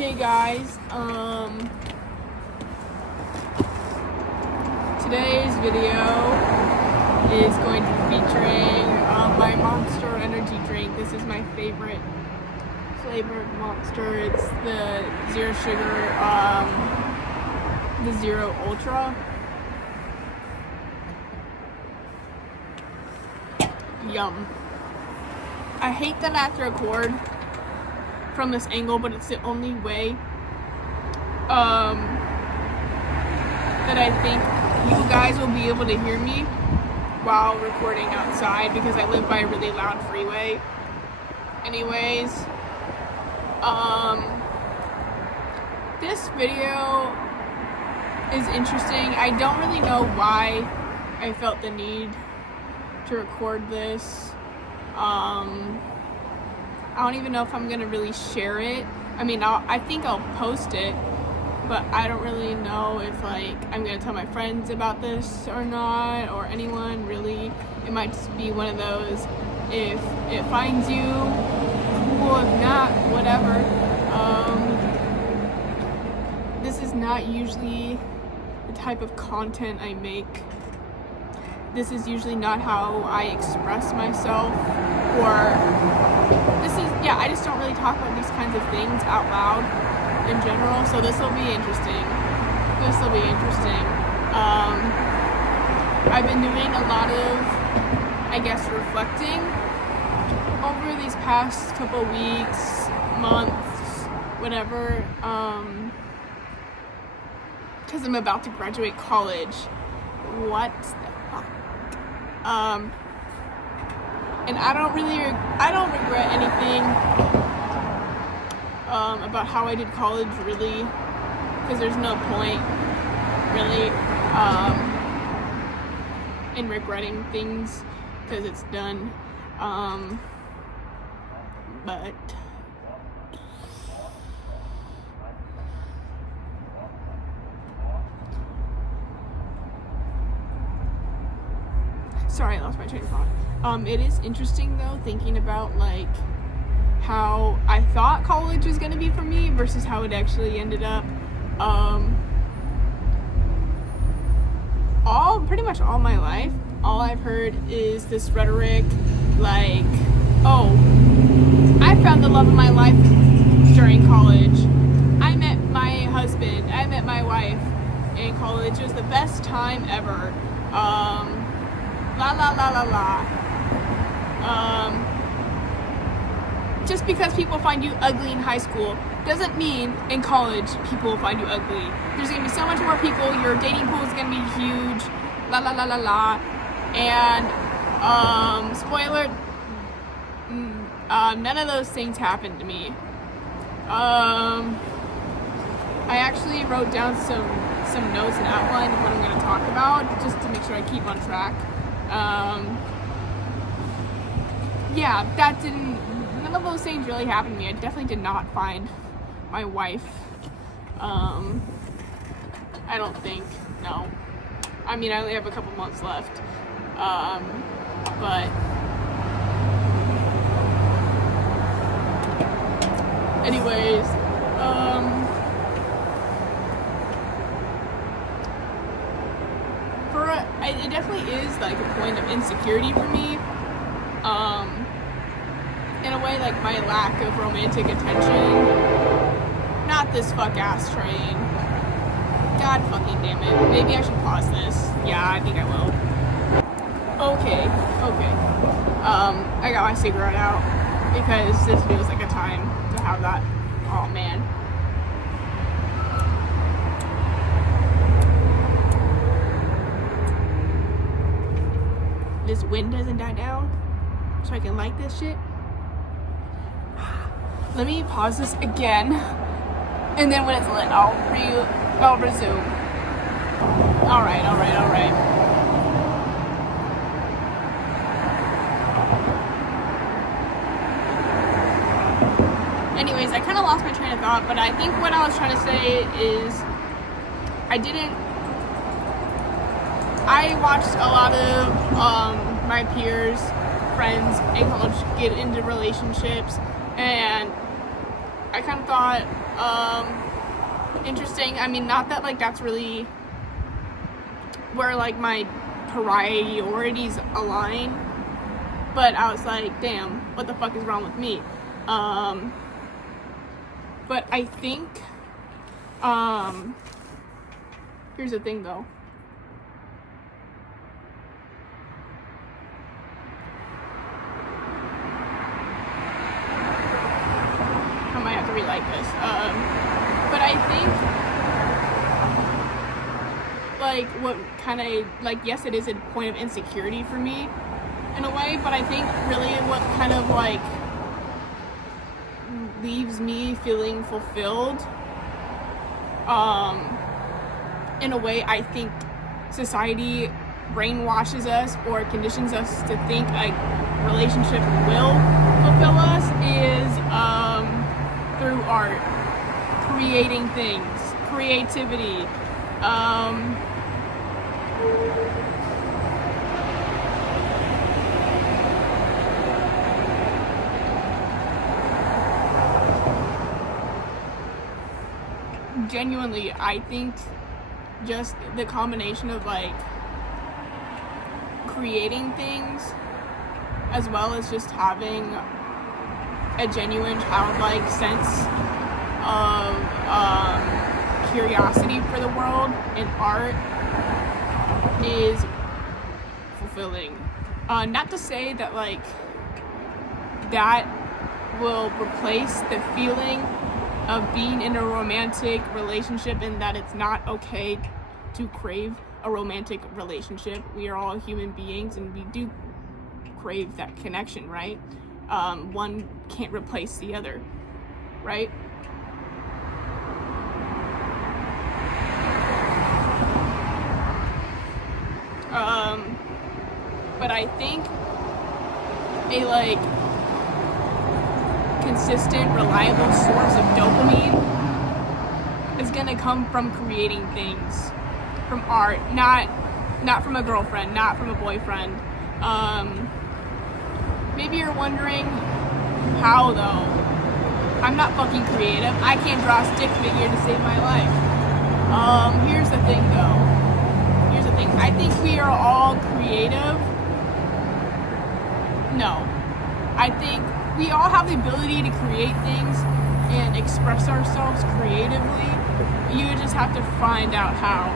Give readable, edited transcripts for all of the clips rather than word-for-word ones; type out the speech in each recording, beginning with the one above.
Hey guys, today's video is going to be featuring my Monster energy drink. This is my favorite flavored Monster. It's the zero sugar, the Zero Ultra. Yum. I hate that I have to record from this angle, but it's the only way that I think you guys will be able to hear me while recording outside, because I live by a really loud freeway. Anyways, this video is interesting. I don't really know why I felt the need to record this. I don't even know if I'm gonna really share it. I mean, I think I'll post it, but I don't really know if I'm gonna tell my friends about this or not, or anyone really. It might just be one of those, if it finds you, cool, if not, whatever. This is not usually the type of content I make. This is usually not how I express myself, or I just don't really talk about these kinds of things out loud in general, so this will be interesting. I've been doing a lot of, reflecting over these past couple weeks, months, whatever, because I'm about to graduate college. What the fuck? And I don't regret anything about how I did college, really, because there's no point, really, in regretting things, because it's done, but sorry, I lost my train of thought. It is interesting though, thinking about how I thought college was gonna be for me versus how it actually ended up. Pretty much all my life, all I've heard is this rhetoric oh, I found the love of my life during college. I met my husband, I met my wife in college. It was the best time ever. La la la la la. Just because people find you ugly in high school doesn't mean in college people will find you ugly. There's gonna be so much more people. Your dating pool is gonna be huge. La la la la la. And spoiler, none of those things happened to me. I actually wrote down some notes and outline of what I'm gonna talk about, just to make sure I keep on track. None of those things really happened to me. I definitely did not find my wife. I don't think, no. I mean, I only have a couple months left. But anyways, it definitely is a point of insecurity for me. In a way, my lack of romantic attention. Not this fuck ass train. God fucking damn it. Maybe I should pause this. Yeah, I think I will. Okay. I got my cigarette out because this feels like a time to have that. Oh man. This wind doesn't die down, so I can light this shit. Let me pause this again, and then when it's lit, I'll resume. All right. Anyways, I kind of lost my train of thought, but I think what I was trying to say is I watched a lot of my peers, friends in college get into relationships, and I kind of thought interesting. I mean, not that like that's really where like my priorities align, but I was like, damn, what the fuck is wrong with me? But I think here's the thing though. I might have to relight this. But I think like what kind of like, yes, it is a point of insecurity for me in a way, but I think really what kind of like leaves me feeling fulfilled in a way, I think society brainwashes us or conditions us to think like relationship will fulfill us is through art, creating things, creativity. Genuinely, I think just the combination of like creating things as well as just having a genuine childlike sense of curiosity for the world and art is fulfilling. Not to say that like that will replace the feeling of being in a romantic relationship and that it's not okay to crave a romantic relationship. We are all human beings and we do crave that connection, right? One can't replace the other, right? But I think a like consistent, reliable source of dopamine is gonna come from creating things, from art, not from a girlfriend, not from a boyfriend. Maybe you're wondering how though. I'm not fucking creative. I can't draw a stick figure to save my life. Here's the thing though. I think we are all creative. No. I think we all have the ability to create things and express ourselves creatively. You just have to find out how.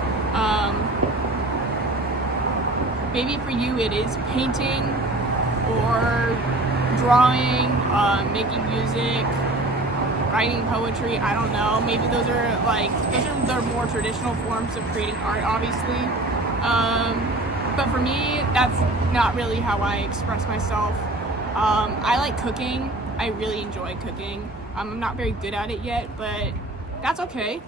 Maybe for you it is painting or drawing, making music, writing poetry. I don't know. Maybe those are the more traditional forms of creating art, obviously. But for me, that's not really how I express myself. I like cooking. I really enjoy cooking. I'm not very good at it yet, but that's okay.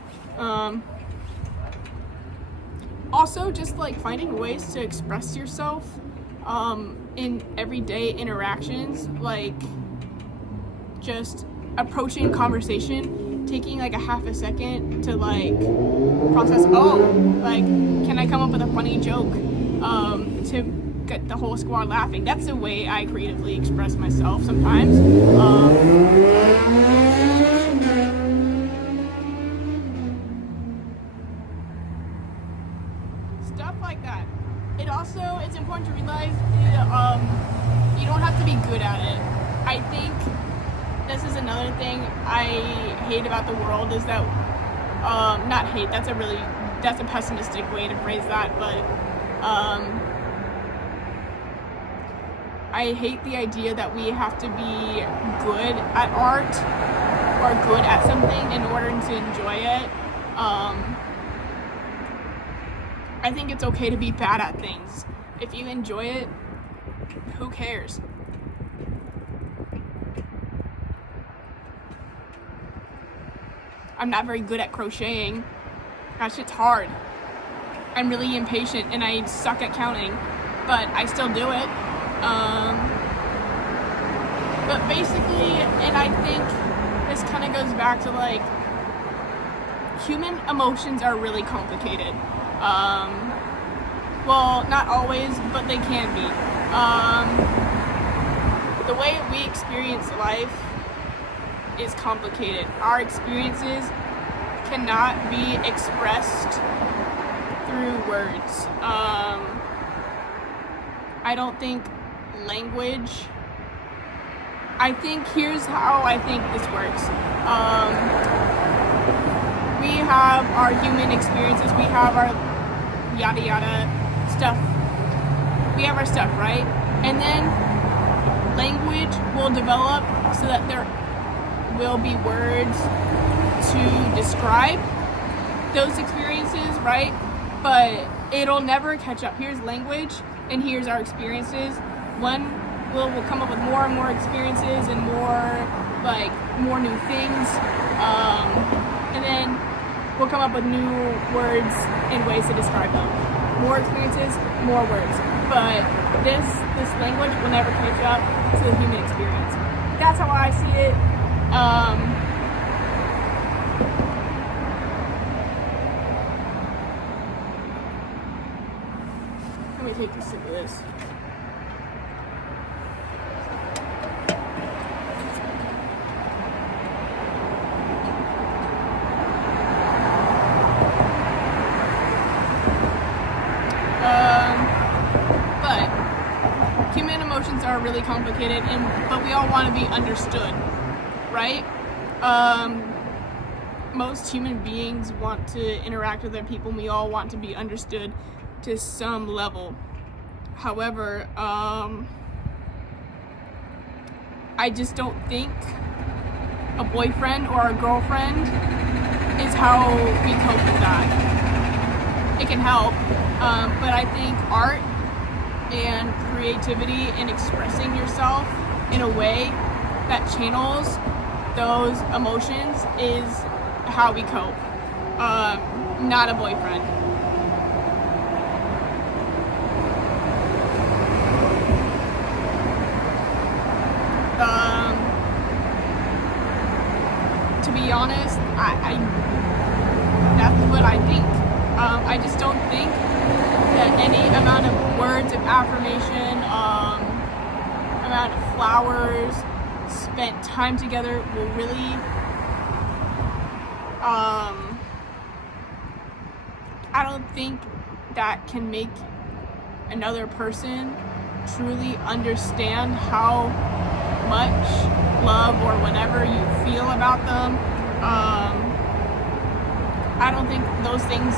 Also, just like finding ways to express yourself in everyday interactions, like just approaching conversation, taking like a half a second to like process, can I come up with a funny joke to get the whole squad laughing. That's the way I creatively express myself sometimes. Stuff like that. It also, it's important to realize you don't have to be good at it. I think this is another thing I hate about the world is that, not hate, that's a pessimistic way to phrase that, but I hate the idea that we have to be good at art or good at something in order to enjoy it. I think it's okay to be bad at things. If you enjoy it, who cares? I'm not very good at crocheting. That shit's hard. I'm really impatient and I suck at counting, but I still do it. But basically, and I think this kind of goes back to like, human emotions are really complicated. Well, not always, but they can be. The way we experience life is complicated. Our experiences cannot be expressed through words. I don't think language. I think here's how I think this works. We have our human experiences. We have our yada yada stuff. We have our stuff, right? And then language will develop so that there will be words to describe those experiences, right? But it'll never catch up. Here's language and here's our experiences. One will come up with more and more experiences and more new things. And then we'll come up with new words and ways to describe them. More experiences, more words. But this language will never catch up to the human experience. That's how I see it. Let me take a sip of this. But human emotions are really complicated, but we all want to be understood, right? Most human beings want to interact with other people, and we all want to be understood to some level. However, I just don't think a boyfriend or a girlfriend is how we cope with that. It can help, but I think art and creativity and expressing yourself in a way that channels those emotions is how we cope, not a boyfriend. To be honest, I that's what I think. I just don't think that any amount of words of affirmation, amount of flowers, spent time together will really I don't think that can make another person truly understand how much love or whatever you feel about them. I don't think those things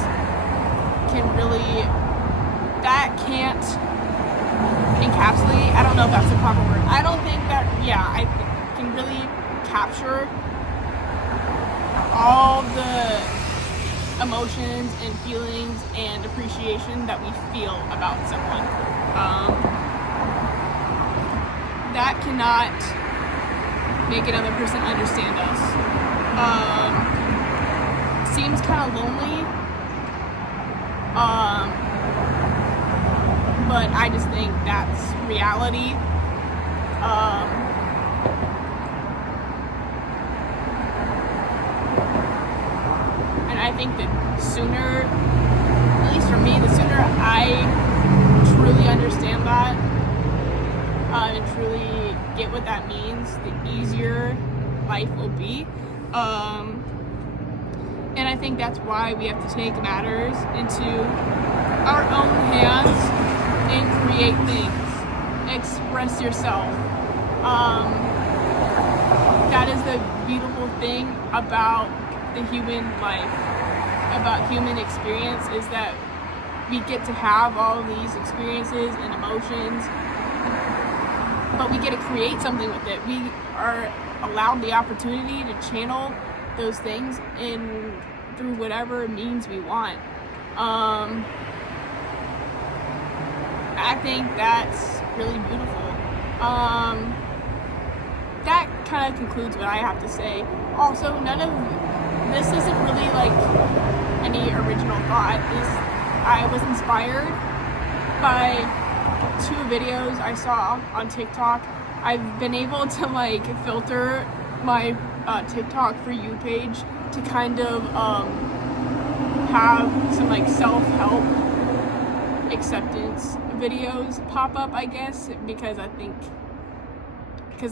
can't encapsulate, I don't know if that's the proper word. I don't think that, can really capture all the emotions and feelings and appreciation that we feel about someone. That cannot make another person understand us. Seems kind of lonely, but I just think that's reality. And I think that sooner, at least for me, the sooner I truly understand that and truly get what that means, the easier life will be. And I think that's why we have to take matters into our own hands and create things. Express yourself. That is the beautiful thing about the human life, about human experience, is that we get to have all these experiences and emotions, but we get to create something with it. We are allowed the opportunity to channel those things in through whatever means we want. I think that's really beautiful. That kind of concludes what I have to say. Also, none of this isn't really like any original thought. I was inspired by 2 videos I saw on TikTok. I've been able to filter my TikTok For You page to kind of have some self-help acceptance videos pop up, I guess, because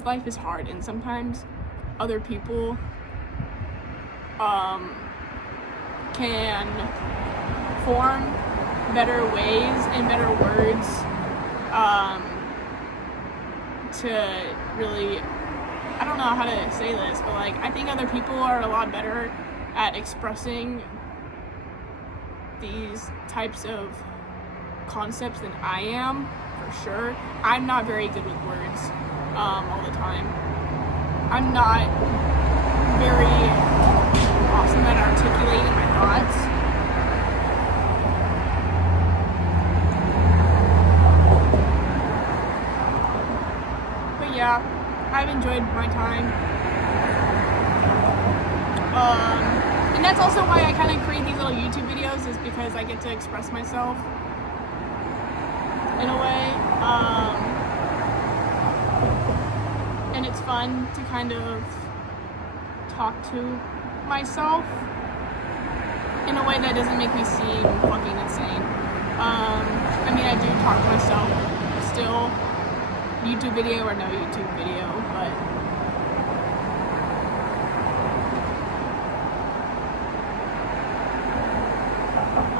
life is hard and sometimes other people can form better ways and better words to really, I don't know how to say this, but like I think other people are a lot better at expressing these types of concepts than I am, for sure. I'm not very good with words all the time. I'm not very awesome at articulating my thoughts. But yeah, I've enjoyed my time. And that's also why I kind of create these little YouTube videos, is because I get to express myself in a way. And it's fun to kind of talk to myself in a way that doesn't make me seem fucking insane. I mean, I do talk to myself still, YouTube video or no YouTube video, but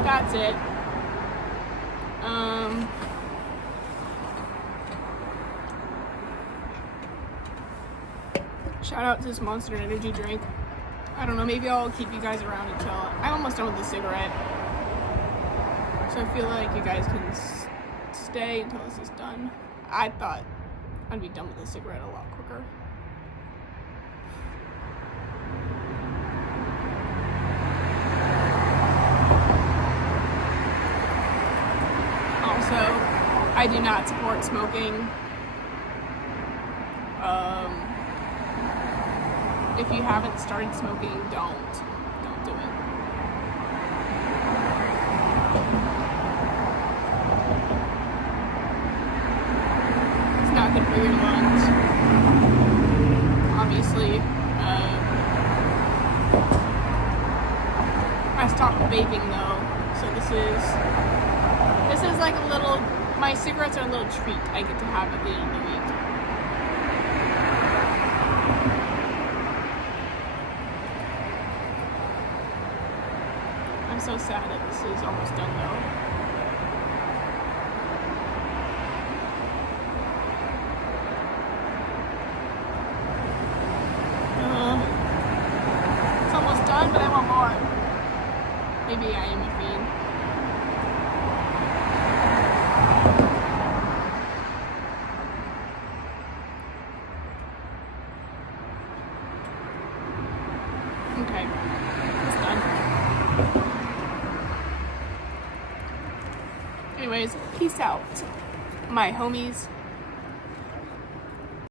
that's it. Shout out to this Monster Energy drink. I don't know, maybe I'll keep you guys around until I'm almost done with the cigarette. So I feel like you guys can stay until this is done. I thought I'd be done with the cigarette a lot quicker. Also, I do not support smoking. If you haven't started smoking, don't do it. It's not good for your lungs. Obviously, I stopped vaping though, so this is like a little. My cigarettes are a little treat I get to have at the end of the week. I'm so sad that this is almost done though. It's almost done, but I want more. Maybe I am a fiend. Okay, it's done. Anyways, peace out, my homies.